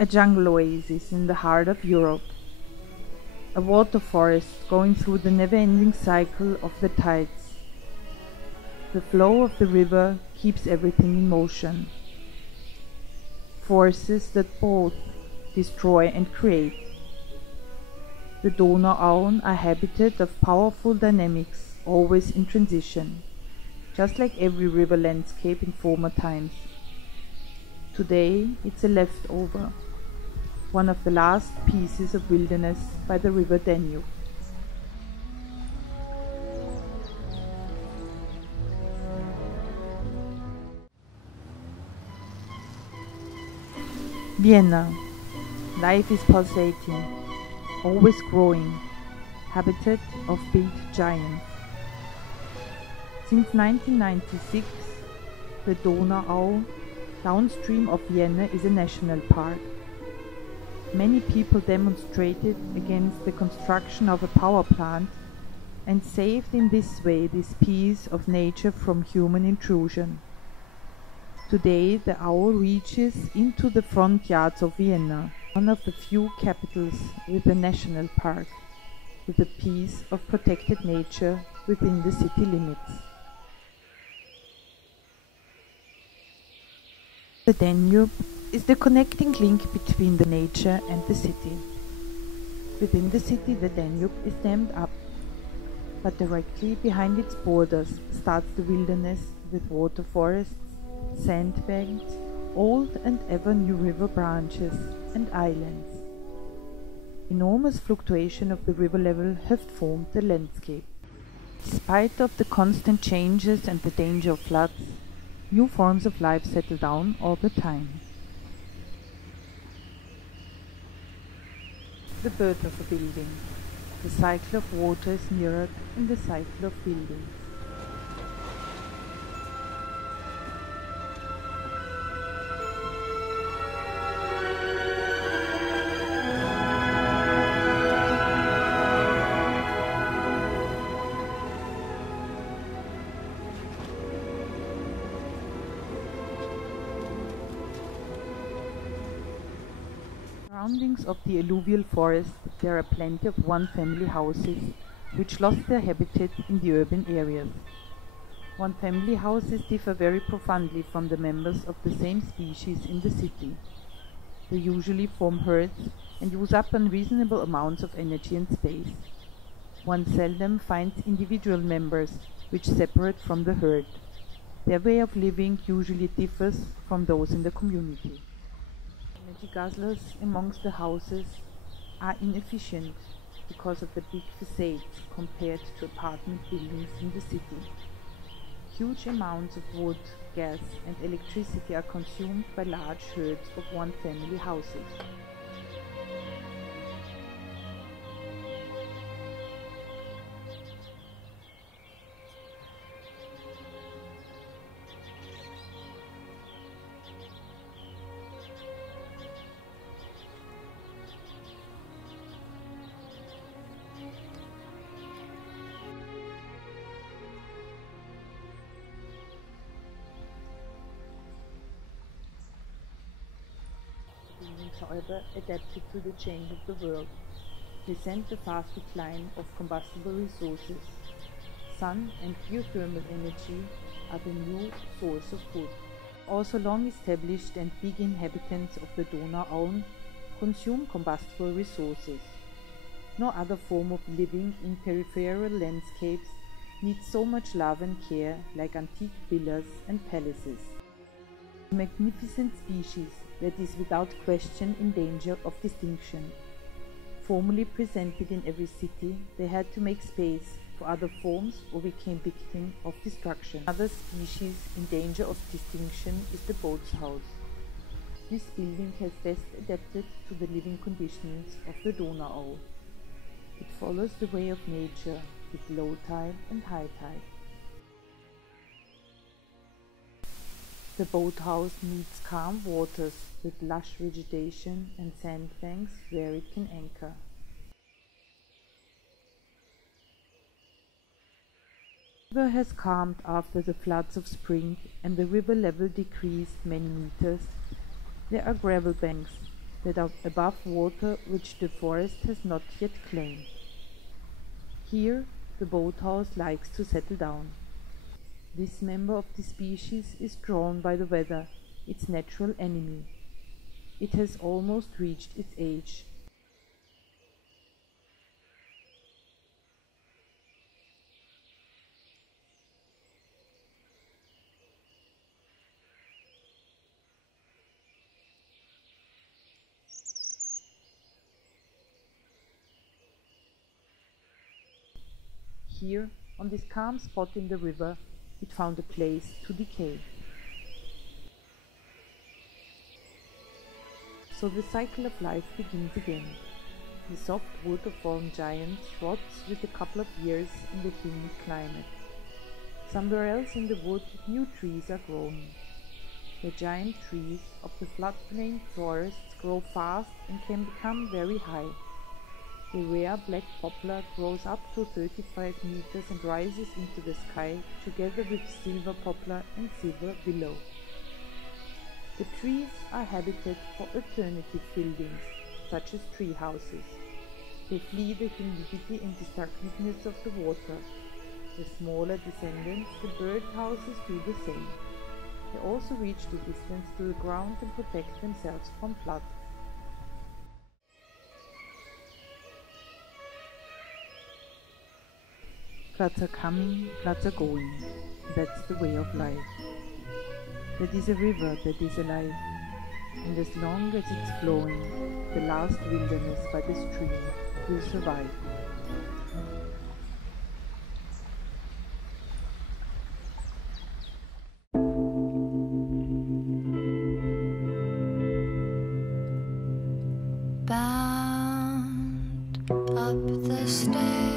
A jungle oasis in the heart of Europe. A water forest going through the never-ending cycle of the tides. The flow of the river keeps everything in motion. Forces that both destroy and create. The Donauauen are habitat of powerful dynamics, always in transition, just like every river landscape in former times. Today it's a leftover, one of the last pieces of wilderness by the river Danube. Vienna. Life is pulsating, always growing, habitat of big giants. Since 1996, the Donauaue, downstream of Vienna, is a national park. Many people demonstrated against the construction of a power plant and saved in this way this piece of nature from human intrusion. Today the Aue reaches into the front yards of Vienna, one of the few capitals with a national park, with a piece of protected nature within the city limits. The Danube is the connecting link between the nature and the city. Within the city the Danube is dammed up, but directly behind its borders starts the wilderness with water forests, sandbanks, old and ever new river branches and islands. Enormous fluctuation of the river level have formed the landscape. Despite of the constant changes and the danger of floods, new forms of life settle down all the time. The birth of a building. The cycle of water is mirrored in the cycle of buildings. Surroundings of the alluvial forest, there are plenty of one-family houses which lost their habitat in the urban areas. One-family houses differ very profoundly from the members of the same species in the city. They usually form herds and use up unreasonable amounts of energy and space. One seldom finds individual members which separate from the herd. Their way of living usually differs from those in the community. Energy guzzlers amongst the houses are inefficient because of the big facades compared to apartment buildings in the city. Huge amounts of wood, gas and electricity are consumed by large herds of one-family houses. However, adapted to the change of the world, present the fast decline of combustible resources. Sun and geothermal energy are the new source of food. Also long established and big inhabitants of the Donauauen consume combustible resources. No other form of living in peripheral landscapes needs so much love and care like antique villas and palaces. A magnificent species that is without question in danger of extinction. Formerly presented in every city, they had to make space for other forms or became victim of destruction. Another species in danger of extinction is the boat's house. This building has best adapted to the living conditions of the Donauaue. It follows the way of nature with low tide and high tide. The boathouse needs calm waters with lush vegetation and sandbanks where it can anchor. The river has calmed after the floods of spring and the river level decreased many meters. There are gravel banks, that are above water which the forest has not yet claimed. Here the boathouse likes to settle down. This member of the species is drawn by the weather, its natural enemy. It has almost reached its age. Here, on this calm spot in the river, it found a place to decay. So the cycle of life begins again. The soft wood of fallen giants rots with a couple of years in the humid climate. Somewhere else in the wood, new trees are grown. The giant trees of the floodplain forests grow fast and can become very high. The rare black poplar grows up to 35 meters and rises into the sky together with silver poplar and silver willow. The trees are habitat for alternative buildings, such as tree houses. They flee the humidity and destructiveness of the water. The smaller descendants, the bird houses, do the same. They also reach the distance to the ground and protect themselves from floods. Floods are coming, floods are going. That's the way of life. That is a river that is alive, and as long as it's flowing, the last wilderness by the stream will survive. Bound up the stairs